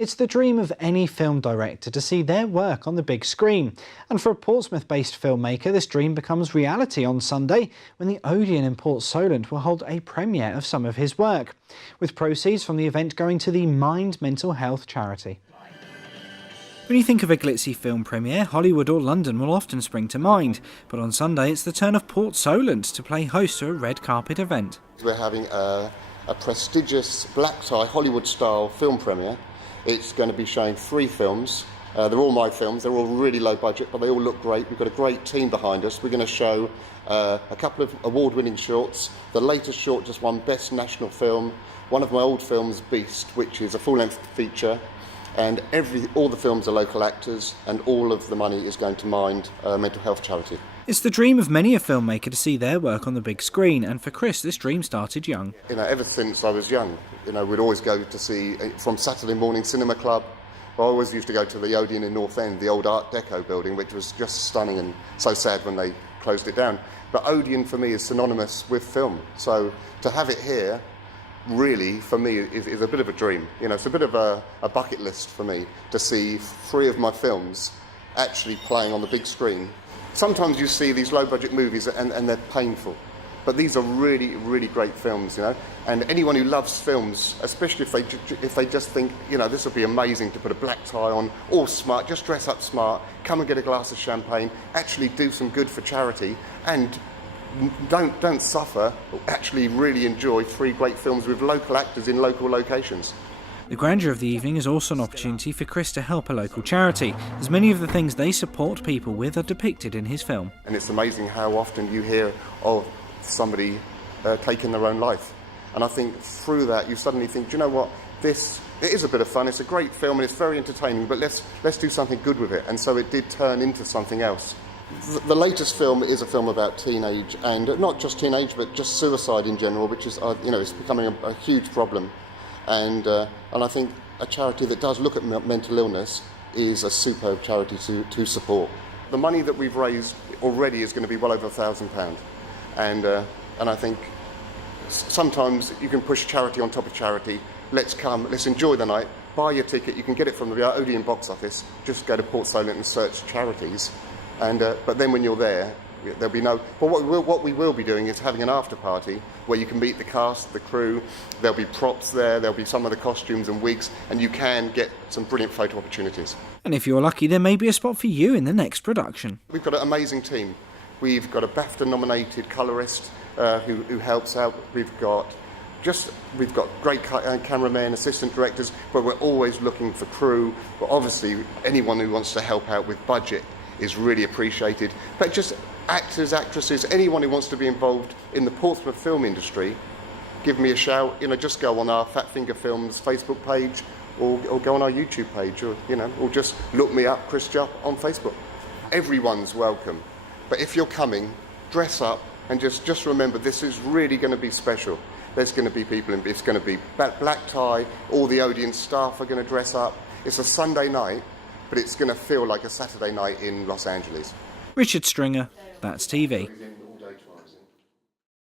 It's the dream of any film director to see their work on the big screen. And for a Portsmouth-based filmmaker, this dream becomes reality on Sunday when the Oden in Port Solent will hold a premiere of some of his work, with proceeds from the event going to the Mind Mental Health charity. When you think of a glitzy film premiere, Hollywood or London will often spring to mind, but on Sunday it's the turn of Port Solent to play host to a red carpet event. We're having a prestigious black-tie Hollywood-style film premiere. It's going to be showing 3 films. They're all my films. They're all really low budget, but they all look great. We've got a great team behind us. We're going to show a couple of award-winning shorts. The latest short just won Best National Film. One of my old films, Beast, which is a full-length feature. And all the films are local actors, and all of the money is going to Mind Mental Health charity. It's the dream of many a filmmaker to see their work on the big screen, and for Chris, this dream started young. Ever since I was young, we'd always go to see, from Saturday morning cinema club. I always used to go to the Oden in North End, the old Art Deco building, which was just stunning and so sad when they closed it down. But Oden for me is synonymous with film, so to have it here, really, for me, is a bit of a dream. It's a bit of a bucket list for me to see 3 of my films actually playing on the big screen. Sometimes you see these low-budget movies and they're painful, but these are really, really great films, And anyone who loves films, especially if they just think, this would be amazing to put a black tie on, all smart, just dress up smart, come and get a glass of champagne, actually do some good for charity, and don't suffer, actually really enjoy 3 great films with local actors in local locations. The grandeur of the evening is also an opportunity for Chris to help a local charity, as many of the things they support people with are depicted in his film. And it's amazing how often you hear of somebody taking their own life. And I think through that you suddenly think, do you know what, it is a bit of fun, it's a great film and it's very entertaining, but let's do something good with it. And so it did turn into something else. The latest film is a film about teenage, and not just teenage, but just suicide in general, which is, it's becoming a huge problem. And I think a charity that does look at mental illness is a superb charity to support. The money that we've raised already is going to be well over £1,000, and I think sometimes you can push charity on top of charity. Let's enjoy the night, buy your ticket. You can get it from the Odeon box office. Just go to Port Solent and search charities, but then when you're there, there'll be no. But what we will be doing is having an after party where you can meet the cast, the crew. There'll be props there. There'll be some of the costumes and wigs, and you can get some brilliant photo opportunities. And if you're lucky, there may be a spot for you in the next production. We've got an amazing team. We've got a BAFTA-nominated colorist who helps out. We've got great cameramen, assistant directors, but we're always looking for crew. But obviously, anyone who wants to help out with budget is really appreciated. But just actors, actresses, anyone who wants to be involved in the Portsmouth film industry, give me a shout. Just go on our Fat Finger Films Facebook page, or go on our YouTube page, or just look me up, Chris Jupp, on Facebook. Everyone's welcome, but if you're coming, dress up and just remember this is really going to be special. There's going to be people it's going to be black tie. All the Odeon staff are going to dress up. It's a Sunday night, but it's going to feel like a Saturday night in Los Angeles. Richard Stringer, That's TV.